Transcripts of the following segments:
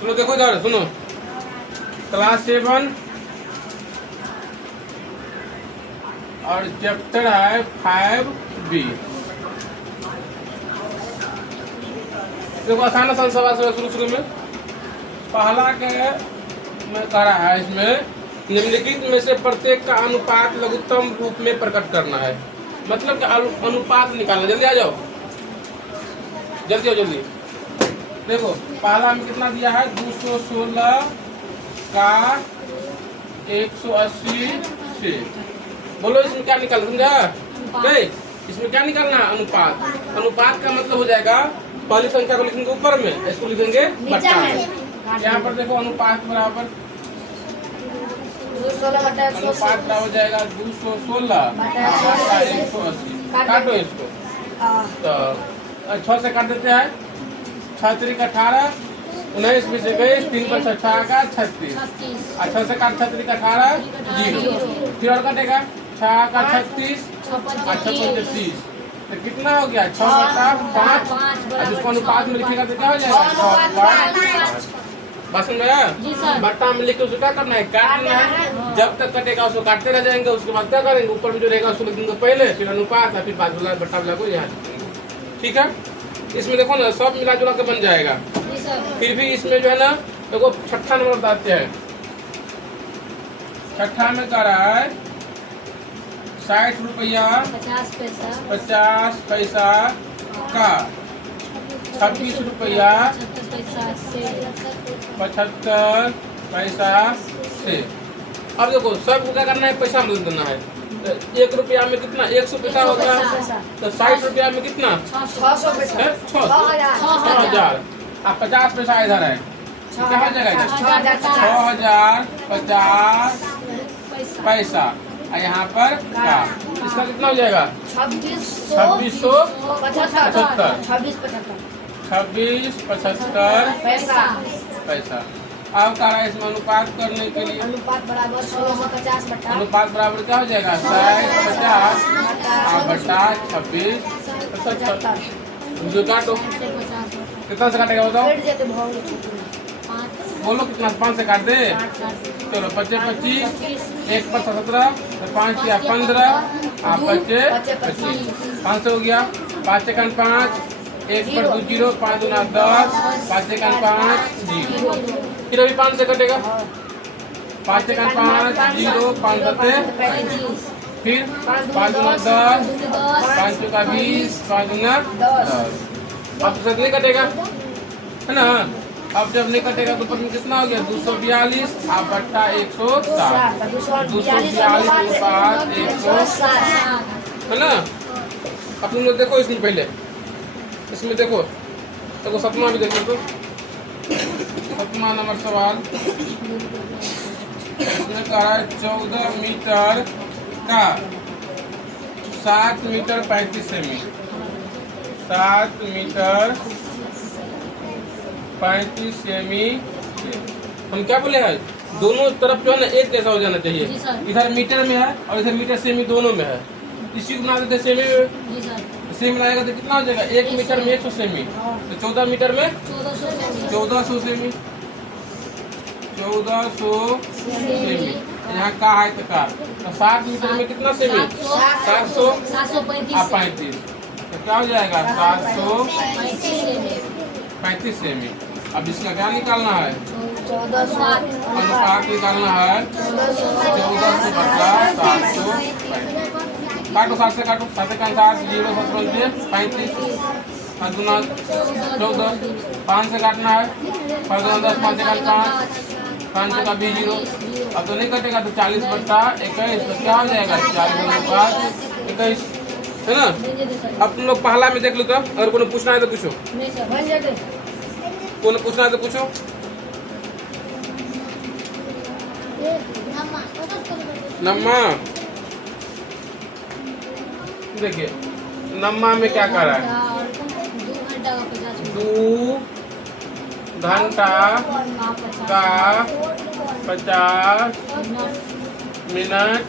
चलो देखो इधर सुनो, क्लास 7 और चैप्टर है 5B। देखो आसान आसान सवाल शुरू में पहला के में कह रहा है, इसमें निम्नलिखित में से प्रत्येक का अनुपात लघुत्तम रूप में प्रकट करना है। मतलब कि अनुपात निकालना। जल्दी आ जाओ, जल्दी आओ जल्दी। देखो पहला में कितना दिया है, 216 का 180 से। बोलो इसमें क्या निकालना, समझा? नहीं, इसमें क्या निकालना, अनुपात। अनुपात का मतलब हो जाएगा पहली संख्या को लिखेंगे ऊपर में, इसको लिखेंगे बट्टा में। यहाँ पर देखो अनुपात बराबर अनुपात का हो जाएगा 216 बटा 180। काटो इसको, तो 6 से काट देते हैं। 6 3 18, 19 20 21, 3 5 6 का 36, और 6 से काट 6 3 18 0। फिर और काटेगा 6 का 36 और 6 5 30, तो कितना हो गया 6 बटा 5। और जिसको अनुपात में लिखेगा तो क्या हो जाएगा 6। बस समझ गया? बट्टा में लिख के उसको क्या करना है, काटना है। जब तक कटेगा उसको काटते रह जाएंगे। उसके बाद क्या करेंगे, ऊपर में जो रहेगा उसको लिख देंगे पहले, फिर अनुपात, फिर बाद वाला बट्टा वाला को यहाँ लिखेंगे। ठीक है? इसमें देखो ना सब मिला जुला के बन जाएगा। फिर भी इसमें जो है ना देखो छठा नंबर बताते हैं। छठा में कह रहा है 60 रुपया 50 पैसा का 26 रुपया 75 पैसा से। अब देखो सब क्या करना है, पैसा बदल देना है। 1 रुपया में कितना 100 पैसा होगा, तो 60 रुपया में कितना 600 6000। अब 50 पैसा इधर है, क्या हो जाएगा 6050 पैसा। और यहाँ पर का इसका कितना हो जाएगा 2675 पैसा। अब कह रहा है इसमें अनुपात करने के लिए, अनुपात बराबर 1650 बटा, अनुपात बराबर क्या हो जाएगा 60 50 बटा 26 75। जो काटो कितना से काटेगा बताओ, बोलो कितना, 5 से काट दे। चलो 25 25, 1 पर 17, 5 किया 15, 25 25, 5 से हो गया। 5 सेकंड 5, 1 पर 2 0, 5 दूना 10, 5 सेकंड 5 0। फिर अभी 5 से कटेगा, 5 सेकंड 5 0, 5 सत्ते, फिर 5 दूना 10, 5 चौका 20, 5 दूना 10। अब तो नहीं कटेगा है ना। अब जब नहीं कटेगा तो पता कितना हो गया 242 बट्टा 160, 242 बाद 160 है ना। अब तुम लोग देखो इसमें पहले, इसमें देखो देखो सतमा भी देखो। तो सतमा नंबर सवाल इसमें कह रहा है 14 मीटर का 7 मीटर 35 सेमी, 7 मीटर 35 सेमी। हम क्या बोले हैं, दोनों तरफ जो है ना एक जैसा हो जाना चाहिए। इधर मीटर में है और इधर मीटर सेमी दोनों में है। इसी को बना देते सेमी में, सेमी बनाएगा तो कितना हो जाएगा 1 मीटर में 100 सेमी, तो 14 मीटर में 1400 सेमी, 1400 सेमी। यहाँ का है तो का, तो 7 मीटर में कितना सेमी 735, तो क्या हो जाएगा 735 सेमी। अब इसका क्या निकालना है, अनुपात निकालना है 1400 बटा 735। काटो 7 से काटो, 7 का 7 0 35 और दूना 14, 5 से काटना है 5 10 5 5 5 का 20 0। अब तो नहीं कटेगा तो 40 बटा 21, तो क्या हो जाएगा 40 21 है ना। अब तुम लोग पहला में देख लो, तो अगर कोनो पूछना है तो पूछो, कोनो पूछना है तो पूछो। नम्मा देखिए, नम्मा में क्या कर रहा है 2 घंटा का 50 मिनट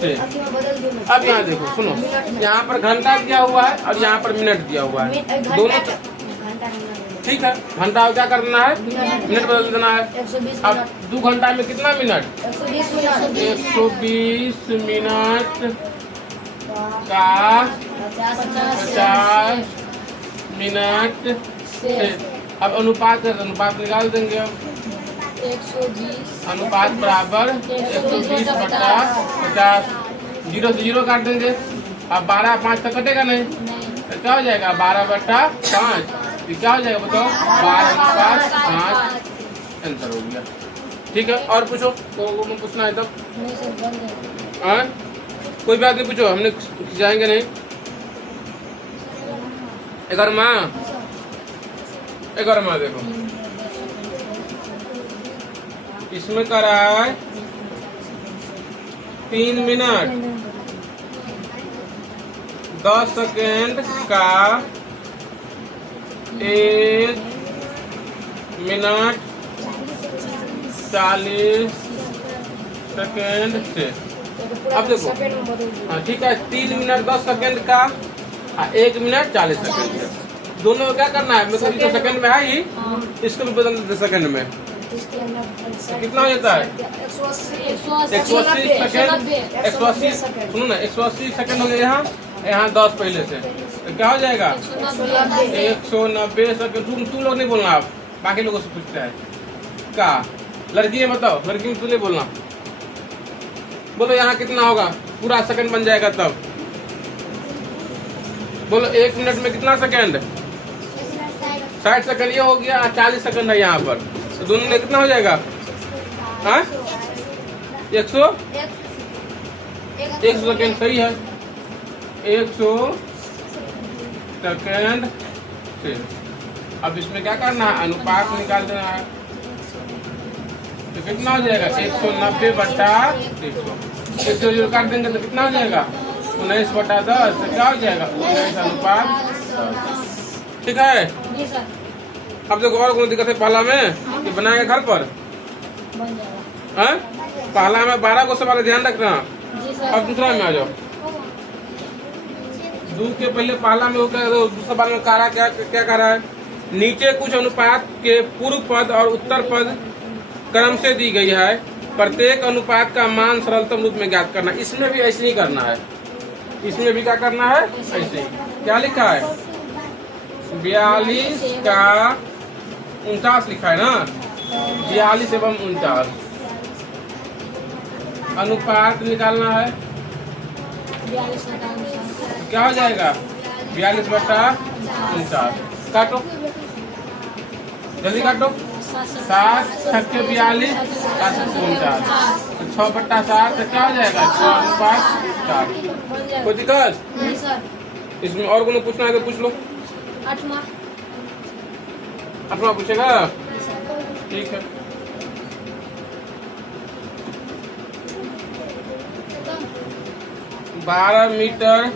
से। अब यहाँ देखो सुनो, यहाँ पर घंटा दिया हुआ है और यहाँ पर मिनट दिया हुआ है। दोनों ठीक है, घंटा को क्या करना है, मिनट बदल देना है। 120 अब मिनट 2 घंटा में कितना मिनट, 120 मिनट 120 मिनट का 50 मिनट से। अब अनुपात निकाल देंगे। अब 120 अनुपात बराबर 120 बटा 50, 0 से 0 काट देंगे। अब 12 5 तक कटेगा नहीं, तो क्या हो जाएगा 12 बटा 5, क्या हो जाएगा बताओ, 12:5 आंसर हो गया। ठीक है, और पूछो तो पूछना है तब। नहीं सर बंद है। हाँ कोई बात नहीं, पूछो, हमने जाएंगे नहीं। 11वां देखो, इसमें करा है 3 मिनट 10 सेकेंड का 1 मिनट 40 सेकेंड से। अब देखो, हाँ ठीक है, 3 मिनट 10 सेकेंड का 1 मिनट 40 सेकेंड से। दोनों को क्या करना है, मतलब तो सेकंड में है ही, इसको भी बदल देते सेकंड में। कितना हो जाता है 180 सेकंड, 180 सुनो ना, 180 सेकंड हो गया यहाँ 10 पहले से, तो क्या हो जाएगा 190 सेकंड। तू लोग नहीं बोलना, आप बाकी लोगों से पूछते हैं। क्या लड़की है बताओ, लड़की में तू नहीं बोलना। बोलो यहाँ कितना होगा, पूरा सेकंड बन जाएगा तब। बोलो 1 मिनट में कितना सेकंड, 60 सेकंड। ये हो गया 40 सेकंड है यहाँ पर, तो दोनों में कितना हो जाएगा, हाँ 100 सेकंड सही है, 100 सेकंड से। अब इसमें क्या करना है, अनुपात निकाल देना है, तो कितना हो जाएगा 190 बटा 100। 100 काट देंगे तो कितना हो जाएगा 19 बटा 10, तो क्या हो जाएगा 19 अनुपात 10। ठीक है। जी सर अब देखो और कोई दिक्कत है पहला में कि बनाएंगे घर पर, बन जाएगा। हाँ पहला में 12 को सवाल ध्यान रखना। जी सर अब दूसरा में आ जाओ, 2 के पहले पहला में हो गया, दूसरा बार में कारा क्या क्या कर रहा है, नीचे कुछ अनुपात के पूर्व पद और उत्तर पद क्रम से दी गई है, प्रत्येक अनुपात का मान सरलतम रूप में ज्ञात करना। इसमें भी ऐसे ही करना है, इसमें भी क्या करना है ऐसे ही। क्या लिखा है 42 का 49 लिखा है ना, 42 एवं 49 अनुपात निकालना है। 42 बटा 49 क्या हो जाएगा 42 बटा 49। काटो जल्दी काटो, 7 छक्के 42 7 49, तो 6 बटा 7 तो क्या हो जाएगा 6 अनुपात 4। कोई दिक्कत नहीं सर। इसमें और कोनो पूछना है तो पूछ लो। 8वां अपना पूछेगा, ठीक है। बारह मीटर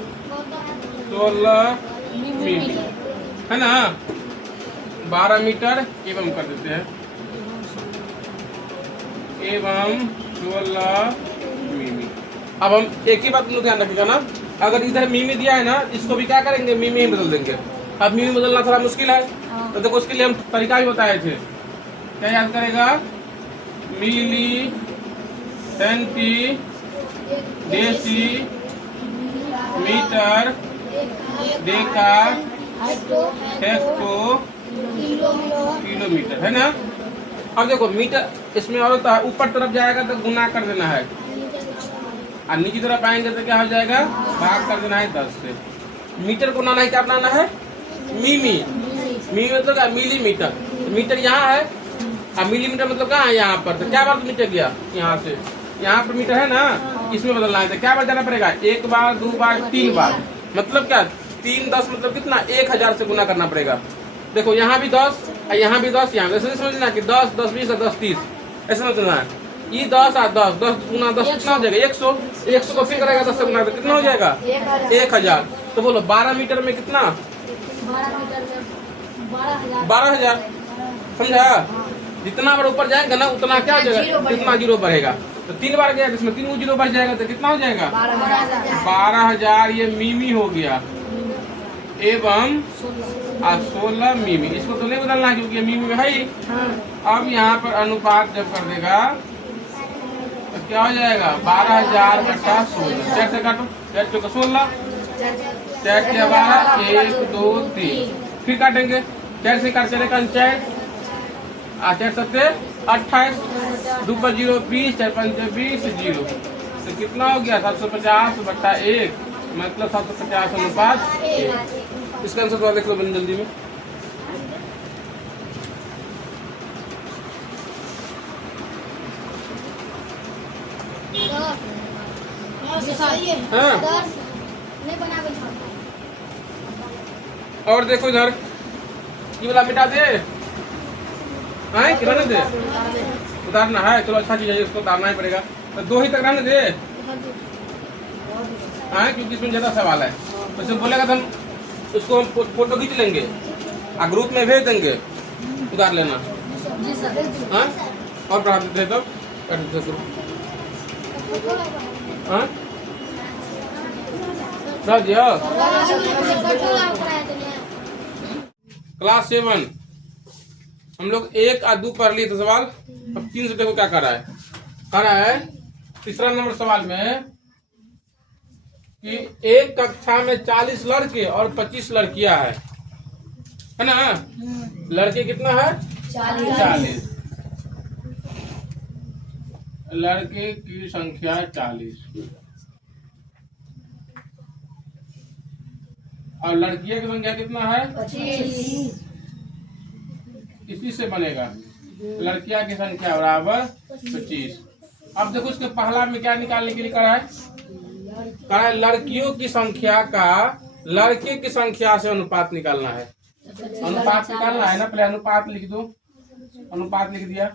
16 मीटर है ना, 12 मीटर एवं कर देते हैं, एवं 16 मिमी। अब हम एक ही बात तुम लोग ध्यान रखिएगा ना, अगर इधर मिमी दिया है ना, इसको भी क्या करेंगे मिमी ही बदल देंगे। अब मिमी बदलना थोड़ा मुश्किल है, तो देखो उसके लिए हम तरीका भी बताए थे। क्या याद करेगा, milli centi deci metre deca hecto kilometre है ना। अब देखो मीटर इसमें और होता है, ऊपर तरफ जाएगा तो गुना कर देना है, और नीचे तरफ आएंगे तो क्या हो जाएगा भाग कर देना है 10 से। मीटर को बनाना है, क्या बनाना है मिमी। मिमी मतलब क्या मिलीमीटर, मीटर यहाँ है और मिलीमीटर मतलब कहाँ है यहाँ पर, तो क्या बार मीटर गया यहाँ से, यहाँ पर मीटर है ना, इसमें बदलना है। तो क्या बार जाना पड़ेगा, 1 बार 2 बार 3 बार, मतलब क्या 3 10 मतलब कितना 1000 से गुना करना पड़ेगा। देखो यहाँ भी 10 और यहाँ भी 10, यहाँ ऐसे समझना कि 10 10 20 10 30 ऐसे समझना है। ये 10 और 10 10 गुना 10 कितना हो जाएगा 100, 100 को फिर करेगा 10 से गुना तो कितना हो जाएगा 1000। तो बोलो 12 मीटर में कितना 12 मीटर में 12,000, समझा। जितना बार ऊपर जाएगा ना उतना क्या हो जाएगा, कितना जीरो बढ़ेगा। तो 3 बार गया जिसमें 3 जीरो बढ़ जाएगा तो कितना हो जाएगा 12,000 12,000। ये मिमी हो गया एवं और 16 मिमी। इसको तो नहीं बदलना क्योंकि ये मिमी में है ही। अब यहाँ पर अनुपात जब कर देगा तो क्या हो जाएगा 12,000 बटा 16। 4 से काटो, 4 चौका 16, 4 के 12, 1 2 3। फिर काटेंगे, 4 से काट चलेगा 4, 4 सत्ते 28, 2 पर 0 20, 4 5 20 0। तो कितना हो गया 750 बटा 1, मतलब 750 अनुपात 1। इसका आंसर थोड़ा देख लो बन जल्दी में। हाँ। और देखो इधर ये वाला मिटा दे, हाँ कि रहने दे, उतारना है। चलो अच्छा चीज है, इसको उतारना ही पड़ेगा। तो 2 ही तक रहने दे, हाँ, क्योंकि इसमें ज्यादा सवाल है। तो इसमें बोलेगा तो हम उसको हम फोटो खींच लेंगे और ग्रुप में भेज देंगे, उतार लेना। हाँ, और बढ़ा देते तब कर देते। हाँ क्लास 7 हम लोग 1 और 2 पढ़ लिए थे सवाल। अब 3 से देखो क्या कर रहा है। कर रहा है तीसरा नंबर सवाल में कि एक कक्षा में 40 लड़के और 25 लड़कियां है ना। लड़के कितना है 40। लड़के की संख्या 40 और लड़कियों की संख्या कितना है 25। इसी से बनेगा लड़कियां की संख्या बराबर 25। अब देखो उसके पहला में क्या निकालने के लिए करा है लड़कियों की संख्या का लड़के की संख्या से अनुपात निकालना है। अनुपात निकालना है ना, पहले अनुपात लिख दो। अनुपात लिख दिया।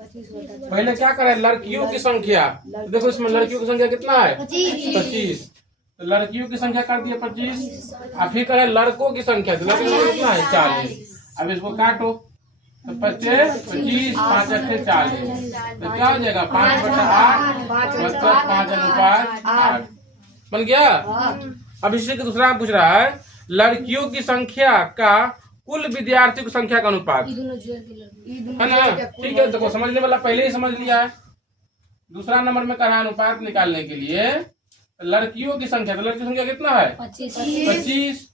पहले क्या करें लड़कियों की संख्या, देखो इसमें लड़कियों की संख्या कितना है 25। तो लड़कियों की संख्या कर दिया 25 और फिर करें लड़कों की संख्या, तो लड़कों की संख्या कितना है 40। अब इसको काटो तो 25 5 8 40। तो क्या हो जाएगा 5/8 मतलब 5 अनुपात 8 बन गया। अब इसी का दूसरा पूछ रहा है लड़कियों की संख्या का कुल विद्यार्थियों की संख्या का अनुपात है ना। ठीक है, देखो समझने वाला पहले ही समझ लिया है। दूसरा नंबर में कहा अनुपात निकालने के लिए लड़कियों की संख्या, तो लड़की की संख्या कितना है 25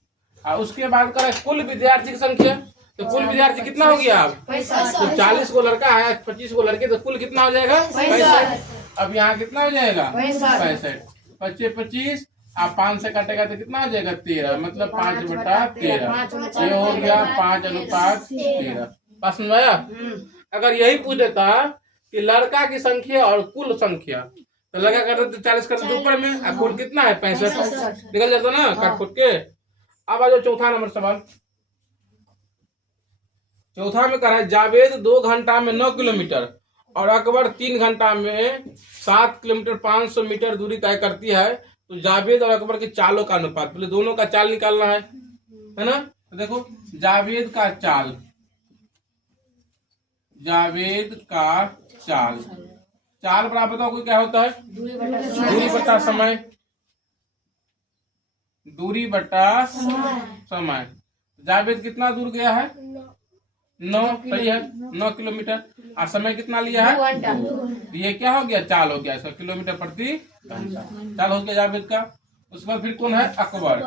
और उसके बाद करें कुल विद्यार्थी की संख्या। तो कुल विद्यार्थी कितना हो गया अब तो 40 को लड़का है 25 को लड़के, तो कुल कितना हो जाएगा 65। अब यहाँ कितना हो जाएगा 65। 25 आप 5 से काटेगा तो कितना हो जाएगा 13, मतलब 5/13। ये हो गया 5 अनुपात 13। बात समझ आया। अगर यही पूछ देता कि लड़का की संख्या और कुल संख्या, तो लड़का करते तो 40 करते ऊपर में और कुल कितना है 65, निकल जाता ना काट फुट के। अब आ जाओ चौथा नंबर सवाल। चौथा में कह रहा है जावेद 2 घंटा में 9 किलोमीटर और अकबर 3 घंटा में 7 किलोमीटर 500 मीटर दूरी तय करती है। तो जावेद और अकबर की चालों का अनुपात, पहले दोनों का चाल निकालना है ना। तो देखो जावेद का चाल, जावेद का चाल, चाल बराबर बताओ क्या होता है दूरी बटा समय, दूरी बटा समय। जावेद कितना दूर गया है 9, सही है 9 किलोमीटर और समय कितना लिया है 2। ये क्या हो गया चाल हो गया इसका किलोमीटर प्रति घंटा, चाल हो गया जावेद का। उसके बाद फिर कौन है अकबर,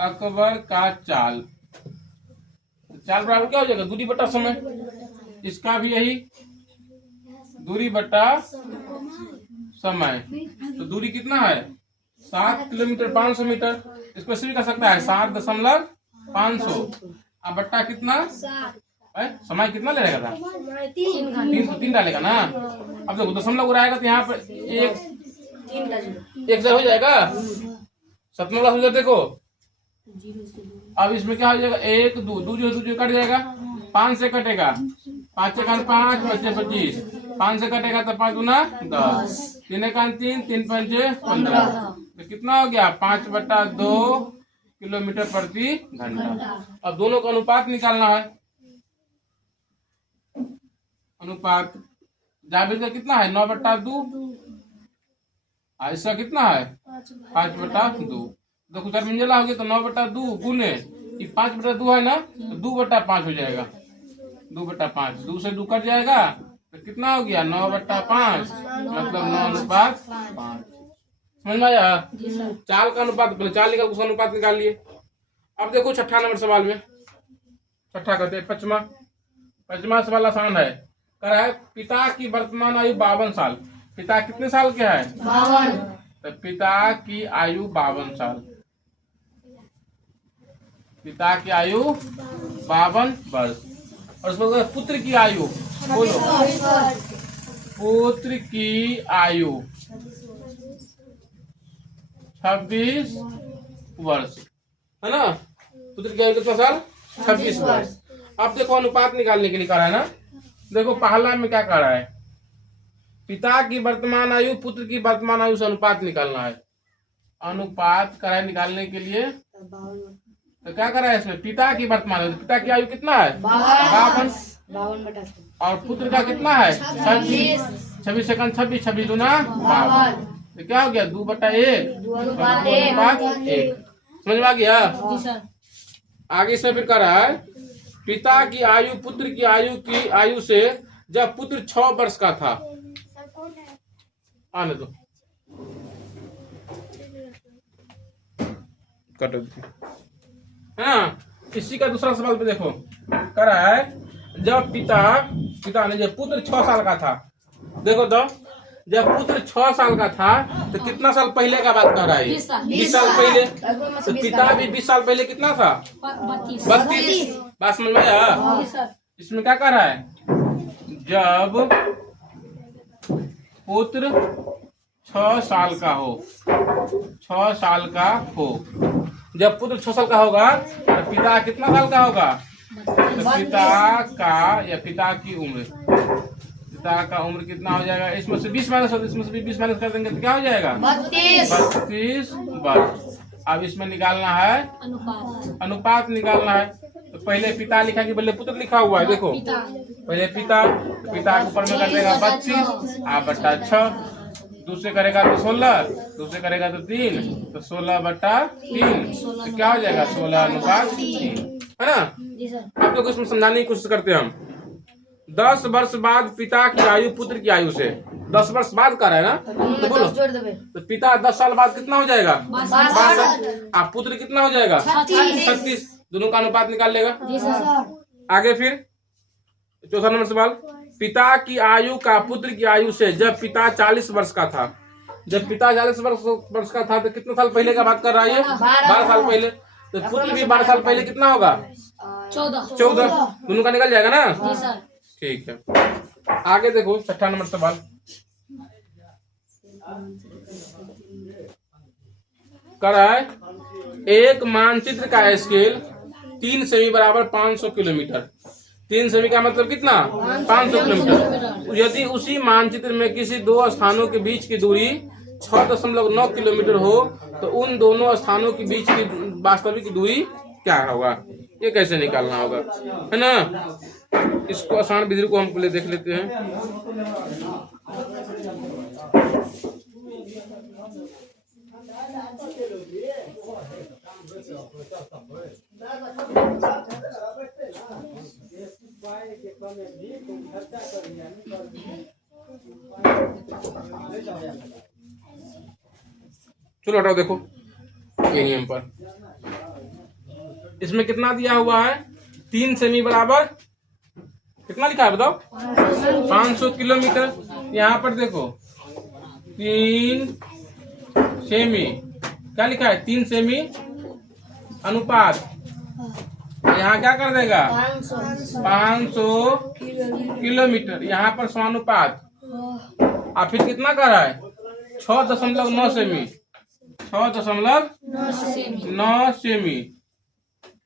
अकबर का चाल, चाल बराबर क्या हो जाएगा दूरी बटा समय। इसका भी यही दूरी बटा समय। तो दूरी कितना है 7 किलोमीटर 500 मीटर, इसको ऐसे भी कर सकता है 7.500 अब बट्टा कितना समय कितना ले रहेगा था 3 डालेगा ना। अब देखो दशमलव उड़ाएगा तो यहाँ पर एक हो जाएगा 7 देखो। अब इसमें क्या हो जाएगा 1 2 2 कट जाएगा 5 से कटेगा 5 से 5 बचे 25, 5 से कटेगा तो 5 गुना 10, 3 का 3 3 5 15। तो कितना हो गया 5/2 किलोमीटर प्रति घंटा। अब दोनों का अनुपात निकालना है। अनुपात जावेद का कितना है 9/2 और इसका कितना है 5/2। देखो 4 मंजिला हो गया तो 9/2 गुने 5/2 है ना, तो 2/5 हो जाएगा। 2/5, 2 से 2 कट जाएगा तो कितना हो गया 9/5, मतलब 9:5। समझ में आया? चाल का अनुपात, पहले चाल निकाल उसका अनुपात निकाल लिए। अब देखो छठा नंबर सवाल में, छठा कहते हैं पचमा सवाल आसान है। कह रहा है पिता की वर्तमान आयु 52 साल। पिता कितने साल के है? 52। तो पिता की आयु 52 साल। पिता की आयु 52 वर्ष। और उसमें पुत्र की आयु बोलो, पुत्र की आयु 26 वर्ष है ना। पुत्र की आयु कितना साल? 26 वर्ष। अब देखो अनुपात निकालने के लिए कह रहा है ना। देखो पहला में क्या कह रहा है, पिता की वर्तमान आयु पुत्र की वर्तमान आयु से अनुपात निकालना है। अनुपात करा निकालने के लिए तो क्या करा है इसमें, पिता की वर्तमान आयु, पिता की आयु कितना है? 52 और पुत्र का कितना है? 26 सेकंड 26 दूना 52, तो क्या हो गया 2/1 1। समझ में आ गया? आगे इसमें फिर कह रहा है पिता की आयु पुत्र की आयु से जब पुत्र 6 वर्ष का था। आने दो कटो हाँ। इसी का दूसरा सवाल पे देखो, कह रहा है जब पिता ने जब पुत्र 6 साल का था। देखो तो जब पुत्र 6 साल का था तो कितना साल पहले का बात कर रहा है? 20 साल पहले। तो पिता भी 20 साल पहले कितना था? 32। बात समझ में आया? इसमें क्या कर रहा है, जब पुत्र 6 साल का हो, 6 साल का हो, जब पुत्र 6 साल का होगा तो पिता कितना साल का होगा? तो पिता की उम्र, पिता का उम्र कितना हो जाएगा? इसमें से 20 माइनस, इसमें से 20 माइनस कर देंगे तो क्या हो जाएगा? 32 वर्ष। अब इसमें निकालना है अनुपात निकालना है। तो पहले पिता लिखा कि पहले पुत्र लिखा हुआ है? देखो पहले पिता के ऊपर में कर देगा 32/6, दूसरे करेगा तो 16, दूसरे करेगा तो 3, तो 16/3, तो क्या हो जाएगा 16:3 है ना। आप लोग इसमें समझाने की कोशिश करते हैं हम। 10 वर्ष बाद पिता की आयु पुत्र की आयु से 10 वर्ष बाद कर रहा है ना, तो बोलो तो पिता 10 साल बाद कितना हो जाएगा? 62। आप पुत्र कितना हो जाएगा? 36। दोनों का अनुपात निकाल लेगा। आगे फिर चौथा नंबर सवाल, पिता की आयु का पुत्र की आयु से जब पिता 40 वर्ष का था। जब पिता 40 वर्ष का था तो कितने साल पहले का बात कर रहा है? 12 साल पहले। तो पुत्र भी 12 साल पहले कितना होगा? 14। दोनों का निकल जाएगा ना। ठीक है, आगे देखो छठा नंबर सवाल, कर रहा है एक मानचित्र का स्केल 3 सेमी बराबर 500 किलोमीटर। 3 सेमी का मतलब कितना? 500 किलोमीटर। यदि उसी मानचित्र में किसी 2 स्थानों के बीच की दूरी 6.9 किलोमीटर हो तो उन दोनों स्थानों के बीच की वास्तविक दूरी क्या होगा? ये कैसे निकालना होगा, है ना। इसको आसान विधि को हम पहले देख लेते हैं। चलो हटाओ, देखो ये नियम पर इसमें कितना दिया हुआ है? 3 सेमी बराबर कितना लिखा है बताओ? 500 किलोमीटर। यहाँ पर देखो 3 सेमी क्या लिखा है? 3 सेमी अनुपात, यहाँ क्या कर देगा? 500 किलोमीटर। यहाँ पर समानुपात, और फिर कितना कर रहा है? 6.9 सेमी, 6.9 सेमी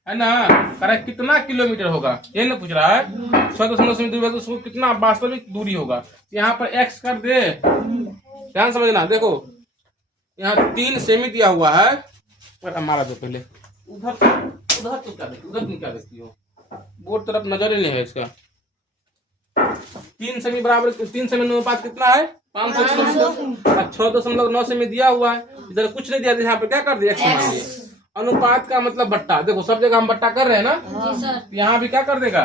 है ना। करे कितना किलोमीटर होगा ये ना पूछ रहा है। 6.9 सेमी दूरी, उसको कितना वास्तविक दूरी होगा। यहाँ पर x कर दे, ध्यान समझना। देखो यहाँ 3 सेमी दिया हुआ है, पर हमारा तो पहले उधर तुम क्या देखती हो? बोर्ड तरफ नजर ही नहीं है इसका। 3 सेमी बराबर 3 सेमी अनुपात कितना है 500 किलोमीटर। 6.9 सेमी दिया हुआ है, इधर कुछ नहीं दिया, यहाँ पे क्या कर दिया x मान दिया। अनुपात का मतलब बट्टा, देखो सब जगह हम बट्टा कर रहे हैं ना, जी सर। यहाँ भी क्या कर देगा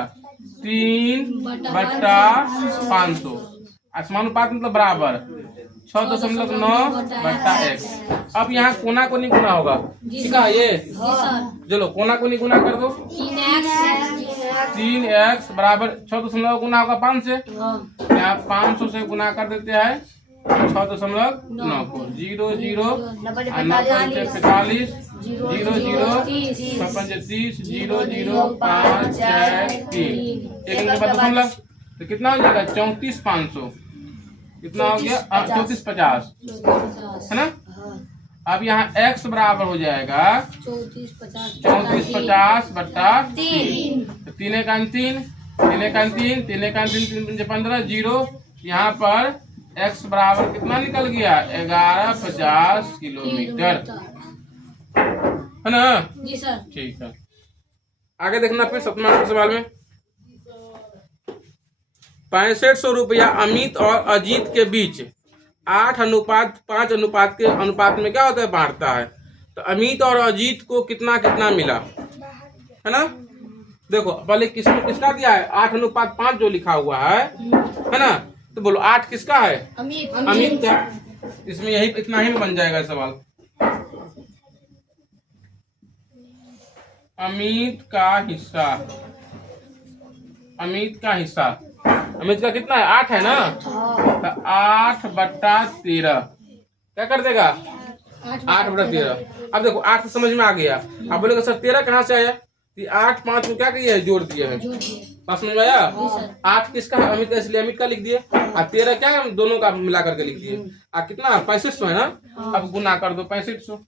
3/500। समानुपात मतलब बराबर 6.9/x। अब यहाँ कोना को नहीं गुना होगा, ठीक है ये, जी सर। चलो कोना को नहीं गुना कर दो। 3x बराबर 6.9 गुना होगा 5 से, यहाँ 500 से गुना कर देते हैं 6.9 को। 0 0 45 0 0 30 0 0 5 6 3 एक दशमलव, तो कितना हो जाएगा 34,500। कितना हो गया 3450 है ना। अब यहाँ x बराबर हो जाएगा 3450 बट्टा 3। 3 1 3 3 1 3 3 1 3 3 15 0। यहाँ पर x बराबर कितना निकल गया 1150 किलोमीटर, है ना। जी सर। ठीक है, आगे देखना फिर 7वां नंबर सवाल में। 6500 रुपया अमित और अजीत के बीच 8:5 के अनुपात में क्या होता है बांटता है। तो अमित और अजीत को कितना कितना मिला, है ना। देखो पहले किसका दिया है 8:5 जो लिखा हुआ है ना। तो बोलो 8 किसका है अमित का। इसमें यही इतना ही में बन जाएगा सवाल। अमित का हिस्सा, अमित का हिस्सा, अमित का कितना है 8 है ना। तो 8/13 क्या कर देगा 8/13। अब देखो 8 से समझ में आ गया। अब बोलेगा सर 13 कहाँ से आया, 8 5 में क्या किया है जोड़ दिया है, बात समझ में आया। 8 किसका है अमित का, इसलिए अमित का लिख दिए, और 13 क्या है दोनों का मिला करके लिख दिए। कितना 6500 है ना। अब गुना कर दो 6500।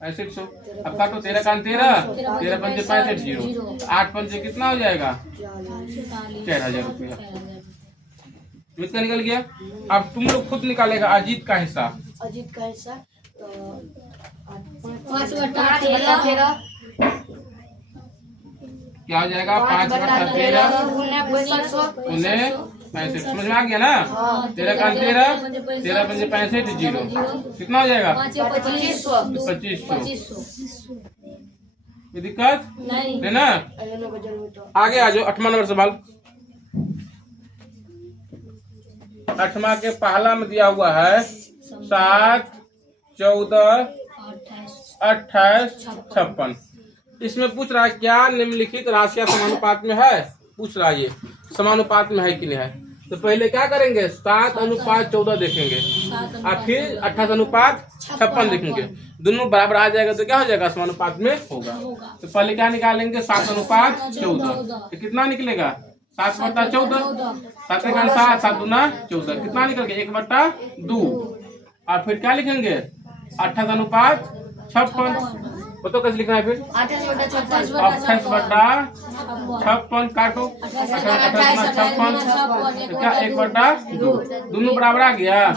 अब का तो 13 का 13 पंचे 65 0 8 पंचे कितना हो जाएगा 4000 रुपया अमित का निकल गया। अब तुम लोग खुद निकालेगा अजीत का हिस्सा। अजीत का हिस्सा 5/13 क्या हो जाएगा 5/13 उन्हें 65। समझ में आ गया ना। 13 का 13 13 पंचे 65 0 कितना हो जाएगा 2500। ये दिक्कत है ना। आगे आ जाओ 8वां नंबर सवाल। 8वां के पहला में दिया हुआ है 7 14 28 56। इसमें पूछ रहा है क्या निम्नलिखित राशियां समानुपात में है, पूछ रहा है ये समानुपात में है कि नहीं है। तो पहले क्या करेंगे 7:14 देखेंगे और फिर 28:56 देखेंगे। दोनों बराबर आ जाएगा तो क्या हो जाएगा समानुपात में होगा। तो पहले क्या निकालेंगे 7:14। तो कितना निकलेगा 7/14। 7 का 7 7 दूना 14 कितना निकल गया 1/2। और फिर क्या लिखेंगे 28:56। बताओ कैसे लिखना है फिर 28/56 काटो 58 क्या 1/2 दोनों बराबर आ गया।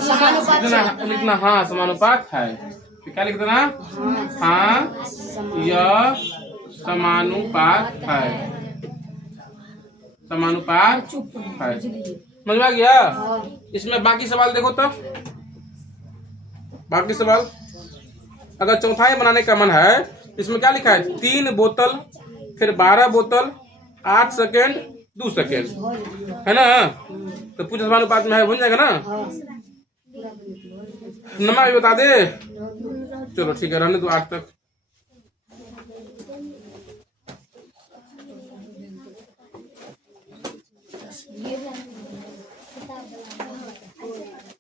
लिखना हाँ समानुपात है। तो क्या लिख देना हाँ यह समानुपात है, समानुपात है। समझ में आ गया। इसमें बाकी सवाल देखो तो बाकी सवाल अगर चौथाई बनाने का मन है इसमें क्या लिखा है 3 बोतल फिर 12 बोतल 8 सेकेंड 2 सेकेंड है ना। तो पूछ समानुपात में है बन जाएगा ना। नंबर भी बता दे। चलो ठीक है रहने दो 8 तक।